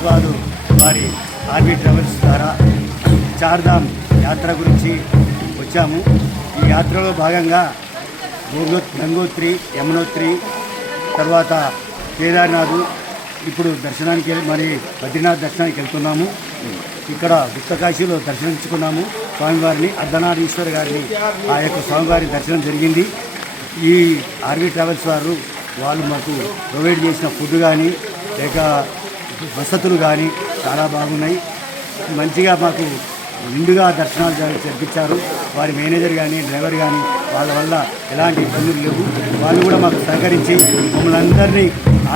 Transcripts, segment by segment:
హైదరాబాదు వారి RV travels ద్వారా చార్ధామ్ యాత్ర గురించి వచ్చాము. ఈ యాత్రలో భాగంగా గంగోత్రి, యమునోత్రి, తర్వాత కేదార్నాథ్, ఇప్పుడు దర్శనానికి మరి బద్రీనాథ్ దర్శనానికి వెళ్తున్నాము. ఇక్కడ గుప్తకాశీలో దర్శించుకున్నాము స్వామివారిని, అర్ధనారీశ్వర గారిని. ఆ యొక్క స్వామివారి దర్శనం జరిగింది. ఈ ఆర్వీ ట్రావెల్స్ వాళ్ళు మాకు ప్రొవైడ్ చేసిన ఫుడ్ కానీ లేక వసతులు కానీ చాలా బాగున్నాయి. మంచిగా మాకు నిండుగా దర్శనాలు జరిపించారు. వారి మేనేజర్ కానీ డ్రైవర్ కానీ వాళ్ళ వల్ల ఎలాంటి ఇబ్బందులు లేవు. వాళ్ళు కూడా మాకు సహకరించి మమ్మల్ని అందరినీ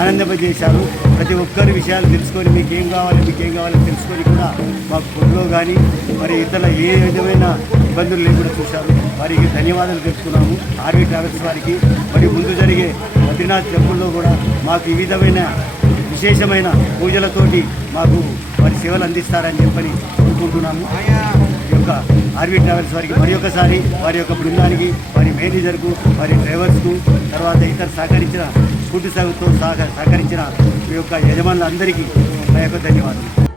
ఆనందింపజేశారు. ప్రతి ఒక్కరి విషయాలు తెలుసుకొని మీకేం కావాలో తెలుసుకొని కూడా మాకు ఫుడ్లో కానీ మరి ఇతర ఏ విధమైన ఇబ్బందులు లేకుండా చూశారు. వారికి ధన్యవాదాలు తెలుపుతున్నాము ఆర్వీ ట్రావెల్స్ వారికి. మరి ముందు జరిగే బద్రీనాథ్ టెంపుల్లో కూడా మాకు ఈ విధమైన విశేషమైన పూజలతోటి మాకు వారి సేవలు అందిస్తారని చెప్పని కోరుకుంటున్నాము. ఈ యొక్క ఆర్వీ ట్రావెల్స్ వారికి మరి ఒకసారి వారి యొక్క బృందానికి, వారి మేనేజర్కు, వారి డ్రైవర్స్కు, తర్వాత ఇతర సహకరించిన ఫుడ్ సేవతో సహకరించిన ఈ యొక్క యజమానులందరికీ నా యొక్క ధన్యవాదాలు.